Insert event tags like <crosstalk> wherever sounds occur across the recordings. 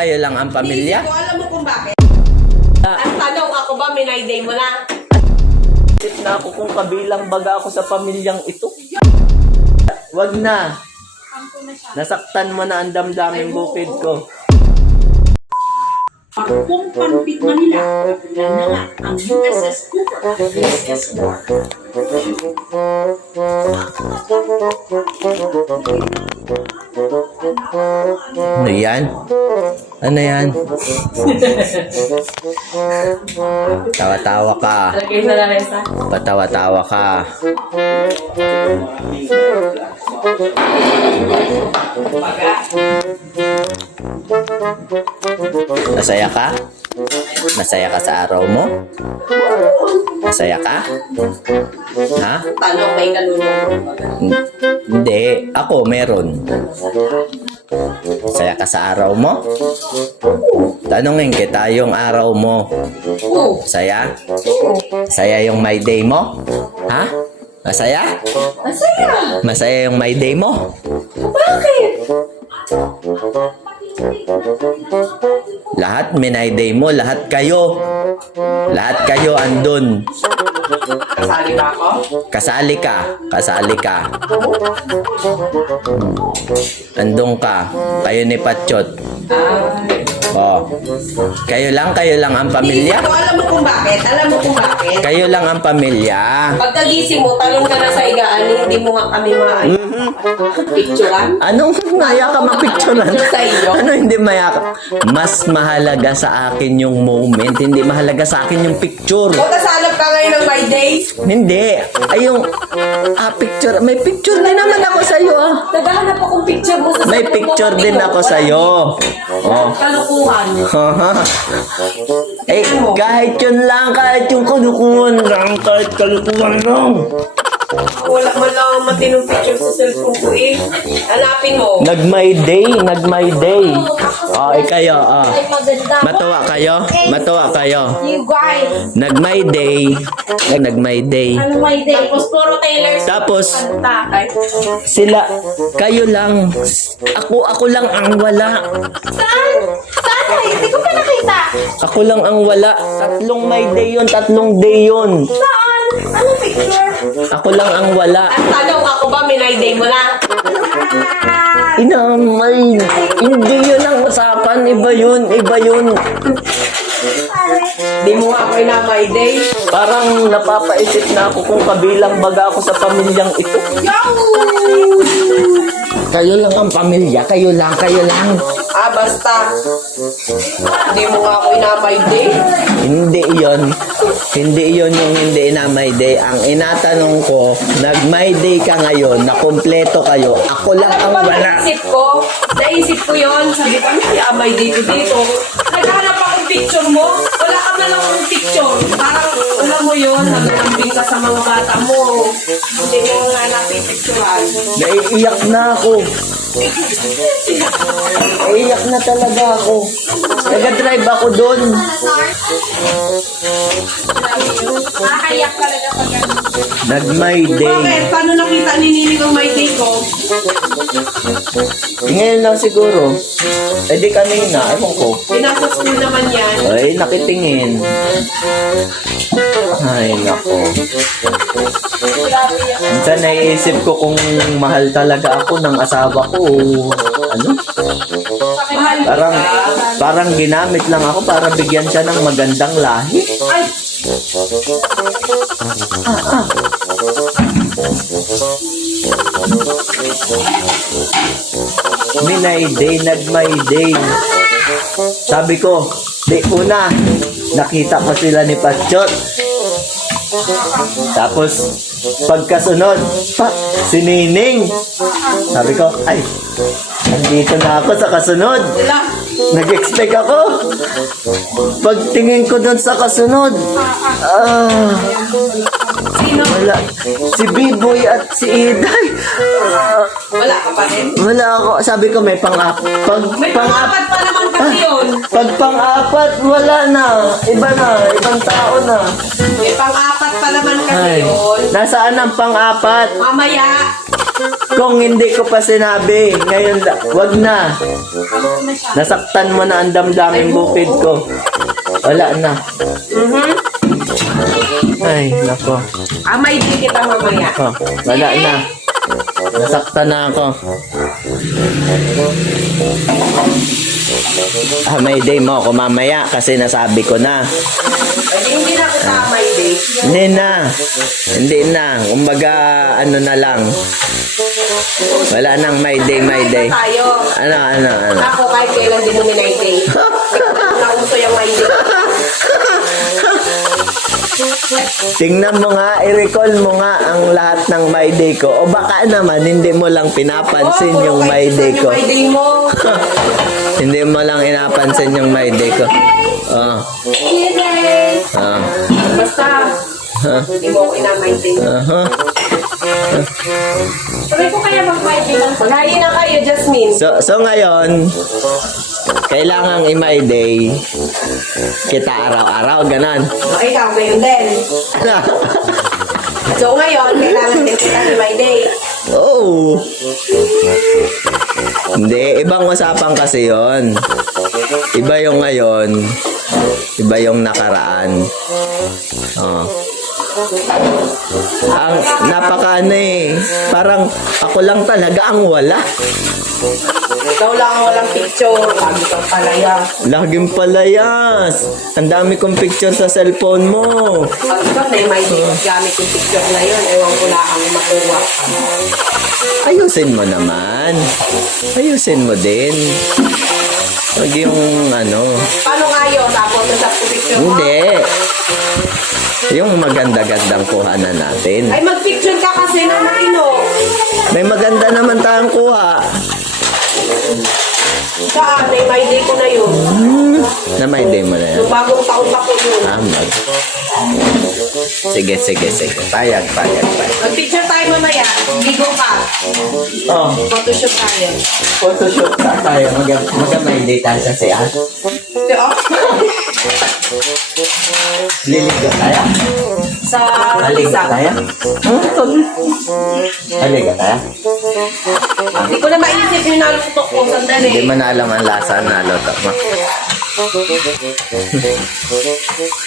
kayo lang ang pamilya? Iniisip ko, alam mo kung bakit? Ah. Ang tanong ako ba, minayday mo na? Isip na ako kung kabilang baga ako sa pamilyang ito. Wag na. Nasaktan mo na ang damdaming bukid ko. Kung Pampit Manila, yan na nga ang USS Cooper USS War. Ano yan? Ano yan? Tawa-tawa ka. Patawa-tawa ka. Masaya ka? Masaya ka sa araw mo? Masaya ka? Ha? Tanong, may kalulong. Hin- Hindi. Ako, meron. Masaya ka sa araw mo? Tanungin kita yung araw mo. Saya? Saya yung my day mo? Ha? Masaya? Masaya. Masaya yung my day mo? Bakit? Lahat minay day mo, lahat kayo. Lahat kayo andun. Kasali ba ako? Kasali ka. Kasali ka. Andun ka. Kayo ni Patsyot. Ay. Oh. Kayo lang, kayo lang ang pamilya. Iniisip ko, alam mo kung bakit? Alam mo kung bakit? Kayo lang ang pamilya. Pagkagising mo, talong ka na sa igaan, hindi mo nga kami ma... Picturean? Anong maya ka mapicturean? Sa iyo? Ano hindi maya ka? Mas mahalaga sa akin yung moment, hindi mahalaga sa akin yung picture. O, tas hanap ka ngayon ng my day? Hindi. Ay, yung ah, picture. May picture din naman ako sa iyo. Ah. Naghahanap akong picture mo sa May picture din ako sa iyo. Oh. Kalukuhan. <laughs> eh, kahit yun lang, kahit yung kalukuhan lang, kahit kalukuhan lang. Wala man lang ang matinong picture sa cellphone ko eh. Hanapin mo. Nag my day, nag my day. Oh, eh kayo, ah. Ay, maganda. Matuwa kayo? Matuwa kayo? You guys. Nag my day. Nag my day. Ano may day? Tapos puro Taylor Tapos, kanta. Sila, kayo lang. Ako, ako lang ang wala. Saan? Saan ay? Hindi ko pa nakita. Ako lang ang wala. Tatlong my day yun, tatlong day yun. Saan? Ano picture? Ako lang ang wala. Ang tanong ako ba, minayday mo na? Inamay. Hindi yun ang usapan. Iba yun, iba yun. Di mo ako na my day. Parang napapaisip na ako kung kabilang baga ako sa pamilyang ito. Kayo lang ang pamilya, kayo lang, kayo lang. Ah, basta. Di mo ako na my day. Hindi yon. Hindi yon yung hindi na my day. Ang inatanong ko, nag my day ka ngayon, na kompleto kayo. Ako lang ang Ano ba wala. naisip ko? Naisip ko yon Sabi ko, ano kaya day ko dito? Naghanap akong picture mo. Na lang akong picture. Parang, alam mo yun, nagkambing ka sa mga bata mo. Hindi mo nga napipicturean. Naiiyak na ako. Naiiyak na talaga ako. Nag-drive ako doon. Nakayak talaga pag yan. Nag my day. Bakit? Paano nakita ni Nining ang my day ko? Ngayon lang siguro. Eh di kanina, ewan ko. Pinasok ko naman yan. Ay, nakitingin. Ay, nako. Grabe yan. Minsan naiisip ko kung mahal talaga ako ng asawa ko. o Ano? Mahal Parang, parang ginamit lang ako para bigyan siya ng magandang lahi. Ay, Minay day, nagmay day. Sabi ko, di una, nakita ko sila ni Patsyot. Tapos, pagkasunod, pa, si Nining. Sabi ko, ay, nandito na ako sa kasunod. sila. Nag-expect ako. Pagtingin ko doon sa kasunod, ah, wala. Si Biboy at si Iday. Ah, Wala ka pa rin. wala ako. Sabi ko may pang-apat. Pag, May pang pangapat pa naman kasi yun. Pag pang-apat, wala na. Iba na. Ibang tao na. May pang-apat pa naman kasi Ay, yun. nasaan ang pang-apat? Mamaya. Kung hindi ko pa sinabi, ngayon, la- wag na. Nasaktan mo na ang damdaming bukid ko. Wala na. Mhm. Ay, nako. Amay din kita mamaya. Oh, wala na. Nasaktan na ako. Ah, may day mo ako mamaya kasi nasabi ko na. Pwede hindi na kita amay din. Hindi na. Hindi na. Kumbaga, ano na lang. Wala nang may day, may day. Tayo. Ano, ano, ano. Ako kahit kailan din mo minayday. Nauso yung my day. Tingnan mo nga, i-recall mo nga ang lahat ng my day ko. O baka naman, hindi mo lang pinapansin Oo, yung my day ko. Yung my day mo. <laughs> Hindi mo lang inapansin yung my day ko. Oh. Oh. Basta, Huh? hindi mo ako inamay day. Uh-huh. Sabay ko kaya day lang. Maghayi na kayo, Jasmine. So, so ngayon, kailangang i-my day kita araw-araw, ganon. O, ikaw, gayon din. <laughs> So ngayon, kailangan din kita ni my day. Oo. Hindi, ibang usapan kasi yon. Iba yung ngayon, iba yung nakaraan. Oh. Ang napaka ano eh, parang ako lang talaga ang wala. Ikaw lang ang walang picture. Lagi kang palaya. Laging palayas. Ang dami kong picture sa cellphone mo. Pag ikaw na day, gamit yung picture na yun. Ewan ko na ang matuwa. Ayusin mo naman. Ayusin mo din. Huwag yung ano, Paano nga yun? Tapos sa picture mo? Hindi. Yung maganda-gandang kuhanan natin. Ay, mag-picture ka kasi na matino. May maganda naman tayong kuha. Saan? May my day ko na yun. Na may day mo na yan. Yung bagong taon pa ko yun. Ah, mag. Sige, sige, sige. Payag, payag, payag. Mag-picture tayo mamaya. Bigo ka. Oh, Photoshoot tayo. photoshoot na tayo. Mag, mag may day tayo sa siya. Di <laughs> Liligo tayo. Sa Haliga isa. tayo. Haliga tayo. Hindi ko na maisip yung naluto ko. Sandali. Hindi mo na alam ang lasa na loto mo.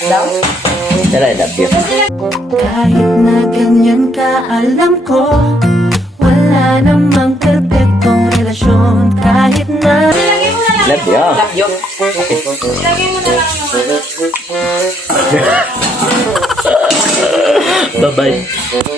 Daw? Pero I love you. Kahit na ganyan ka, alam ko Wala namang perfectong relasyon Kahit na Love you. Love you. Ilagay mo Bye-bye.